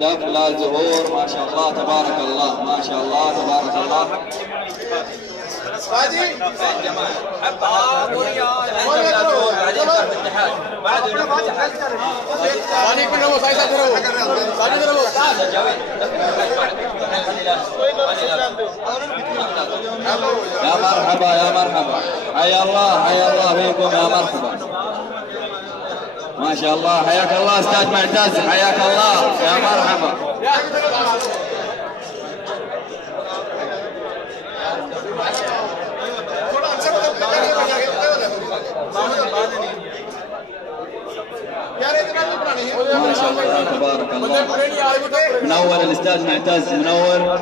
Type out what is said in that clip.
داخل الزهور ما شاء الله تبارك الله ما شاء الله تبارك الله. يا مرحبا يا مرحبا، حيا الله حيا الله فيكم يا مرحبا. ما شاء الله حياك الله استاذ معتز، حياك الله يا مرحبا. ما شاء الله تبارك الله، منور الاستاذ معتز منور.